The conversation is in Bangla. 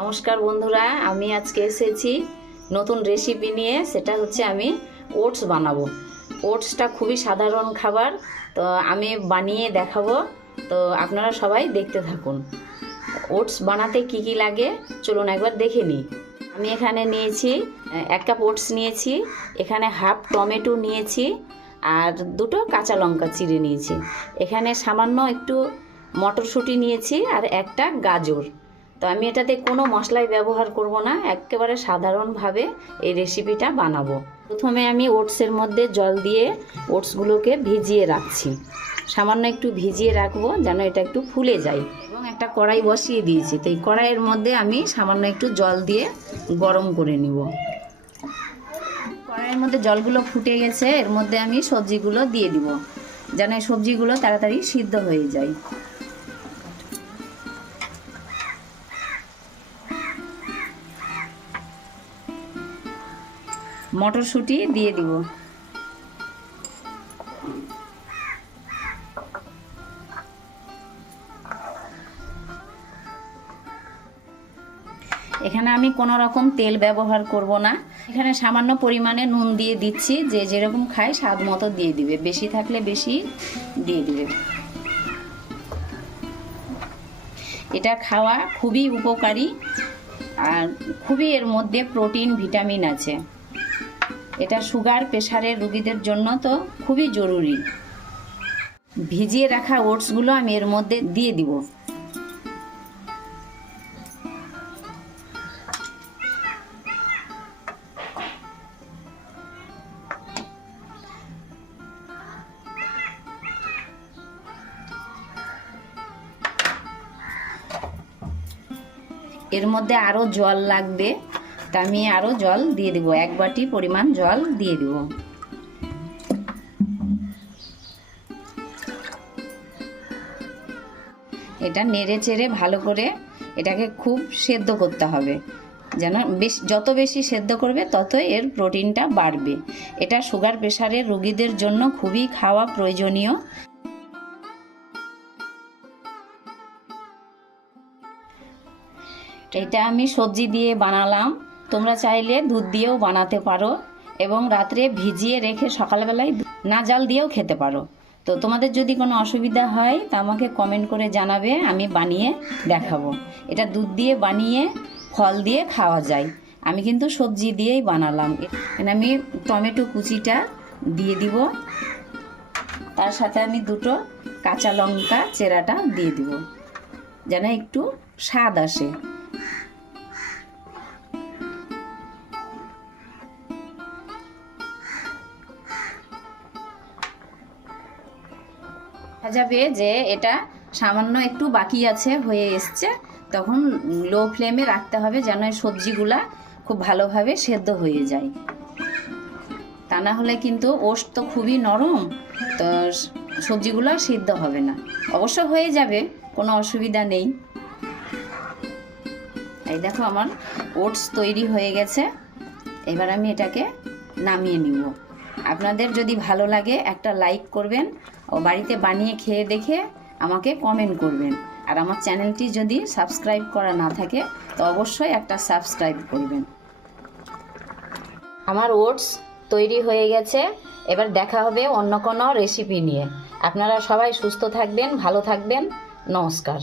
নমস্কার বন্ধুরা, আমি আজকে এসেছি নতুন রেসিপি নিয়ে। সেটা হচ্ছে আমি ওটস বানাবো। ওটসটা খুবই সাধারণ খাবার, তো আমি বানিয়ে দেখাবো। তো আপনারা সবাই দেখতে থাকুন। ওটস বানাতে কি কি লাগে চলুন একবার দেখে নিই। আমি এখানে নিয়েছি 1 কাপ ওটস নিয়েছি, এখানে হাফ টমেটো নিয়েছি, আর 2টো কাঁচা লঙ্কা চিড়ে নিয়েছি। এখানে সামান্য একটু মটরশুঁটি নিয়েছি আর একটা গাজর। তো আমি এটাতে কোনো মশলাই ব্যবহার করব না, একেবারে সাধারণভাবে এই রেসিপিটা বানাবো। প্রথমে আমি ওটসের মধ্যে জল দিয়ে ওটসগুলোকে ভিজিয়ে রাখছি। সামান্য একটু ভিজিয়ে রাখবো যেন এটা একটু ফুলে যায়। এবং একটা কড়াই বসিয়ে দিয়েছি, তো এই কড়াইয়ের মধ্যে আমি সামান্য একটু জল দিয়ে গরম করে নিব। কড়াইয়ের মধ্যে জলগুলো ফুটে গেছে, এর মধ্যে আমি সবজিগুলো দিয়ে দিব যেন এই সবজিগুলো তাড়াতাড়ি সিদ্ধ হয়ে যায়। মটরশুঁটি দিয়ে দিব। এখানে আমি কোনো রকম তেল ব্যবহার করব না। এখানে সামান্য পরিমাণে নুন দিয়ে দিচ্ছি, যে যেরকম খায় স্বাদ মতো দিয়ে দিবে, বেশি থাকলে বেশি দিয়ে দিবে। এটা খাওয়া খুবই উপকারী আর খুবই এর মধ্যে প্রোটিন ভিটামিন আছে। এটা সুগার প্রেশারের রোগীদের জন্য তো খুবই জরুরি। ভিজিয়ে রাখা ওটসগুলো আমি এর মধ্যে দিয়ে দিব। এর মধ্যে আরও জল লাগবে, তা আমি আরও জল দিয়ে দেবো, 1 বাটি পরিমাণ জল দিয়ে দেব। এটা নেড়ে চেড়ে ভালো করে এটাকে খুব সেদ্ধ করতে হবে, যেন যত বেশি সেদ্ধ করবে ততই এর প্রোটিনটা বাড়বে। এটা সুগার প্রেশারের রোগীদের জন্য খুবই খাওয়া প্রয়োজনীয়। এটা আমি সবজি দিয়ে বানালাম, তোমরা চাইলে দুধ দিয়েও বানাতে পারো এবং রাত্রে ভিজিয়ে রেখে সকালবেলায় না জাল দিয়েও খেতে পারো। তো তোমাদের যদি কোনো অসুবিধা হয় তা আমাকে কমেন্ট করে জানাবে, আমি বানিয়ে দেখাবো। এটা দুধ দিয়ে বানিয়ে ফল দিয়ে খাওয়া যায়। আমি কিন্তু সবজি দিয়েই বানালাম। এখানে আমি টমেটো কুচিটা দিয়ে দিব, তার সাথে আমি 2টো কাঁচা লঙ্কা চেরাটা দিয়ে দিব যেন একটু স্বাদ আসে। যাবে যে এটা সামান্য একটু বাকি আছে, হয়ে এসছে, তখন লো ফ্লেমে রাখতে হবে যেন এই সবজিগুলা খুব ভালোভাবে সেদ্ধ হয়ে যায়। তা না হলে কিন্তু ওটস তো খুবই নরম, তো সবজিগুলো সিদ্ধ হবে না। অবশ্য হয়ে যাবে, কোনো অসুবিধা নেই। এই দেখো আমার ওটস তৈরি হয়ে গেছে। এবার আমি এটাকে নামিয়ে নিব। আপনাদের যদি ভালো লাগে একটা লাইক করবেন ও বাড়িতে বানিয়ে খেয়ে দেখে আমাকে কমেন্ট করবেন। আর আমার চ্যানেলটি যদি সাবস্ক্রাইব করা না থাকে তো অবশ্যই একটা সাবস্ক্রাইব করবেন। আমার ওটস তৈরি হয়ে গেছে। এবার দেখা হবে অন্য কোনো রেসিপি নিয়ে। আপনারা সবাই সুস্থ থাকবেন, ভালো থাকবেন। নমস্কার।